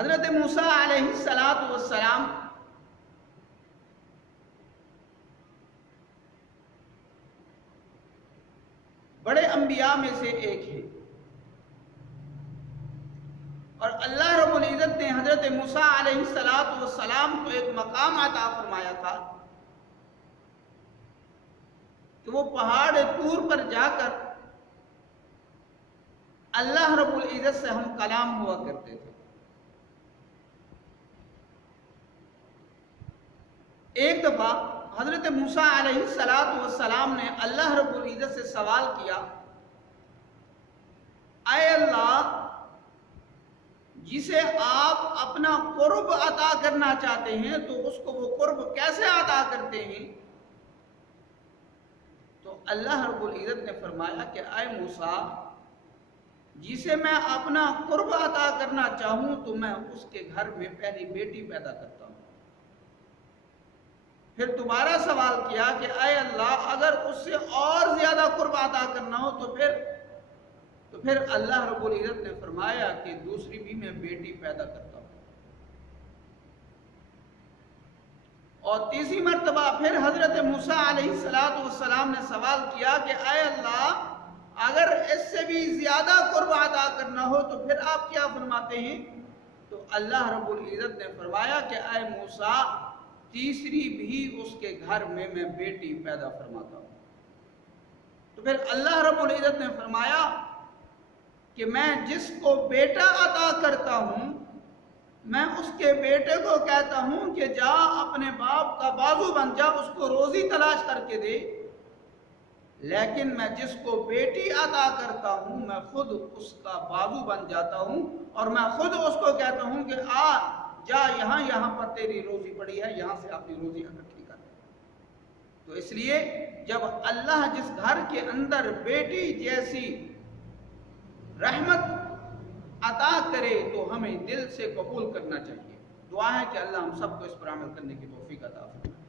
حضرت موسیٰ علیہ السلام بڑے انبیاء میں سے ایک ہے، اور اللہ رب العزت نے حضرت موسیٰ علیہ السلام کو ایک مقام عطا فرمایا تھا کہ وہ پہاڑ طور پر جا کر اللہ رب العزت سے ہم کلام ہوا کرتے تھے۔ ایک دفعہ حضرت موسیٰ علیہ السلام نے اللہ رب العزت سے سوال کیا، اے اللہ، جسے آپ اپنا قرب عطا کرنا چاہتے ہیں تو اس کو وہ قرب کیسے عطا کرتے ہیں؟ تو اللہ رب العزت نے فرمایا کہ اے موسیٰ، جسے میں اپنا قرب عطا کرنا چاہوں تو میں اس کے گھر میں پہلی بیٹی پیدا کرتا ہوں۔ پھر دوبارہ سوال کیا کہ اے اللہ، اگر اس سے اور زیادہ قرب عطا کرنا ہو تو پھر اللہ رب العزت نے فرمایا کہ دوسری بھی میں بیٹی پیدا کرتا ہوں۔ اور تیسری مرتبہ پھر حضرت موسیٰ علیہ السلام نے سوال کیا کہ اے اللہ، اگر اس سے بھی زیادہ قرب عطا کرنا ہو تو پھر آپ کیا فرماتے ہیں؟ تو اللہ رب العزت نے فرمایا کہ اے موسیٰ، تیسری بھی اس کے گھر میں بیٹی پیدا فرماتا ہوں۔ تو پھر اللہ رب العزت نے فرمایا کہ میں جس کو بیٹا عطا کرتا ہوں، میں اس کے بیٹے کو کہتا ہوں کہ جا اپنے باپ کا بازو بن جا، اس کو روزی تلاش کر کے دے، لیکن میں جس کو بیٹی عطا کرتا ہوں میں خود اس کا بازو بن جاتا ہوں، اور میں خود اس کو کہتا ہوں کہ آ جا، یہاں پر تیری روزی پڑی ہے، یہاں سے اپنی روزی اکٹھی کر۔ تو اس لیے جب اللہ جس گھر کے اندر بیٹی جیسی رحمت عطا کرے تو ہمیں دل سے قبول کرنا چاہیے۔ دعا ہے کہ اللہ ہم سب کو اس پر عمل کرنے کی توفیق عطا فرمائے۔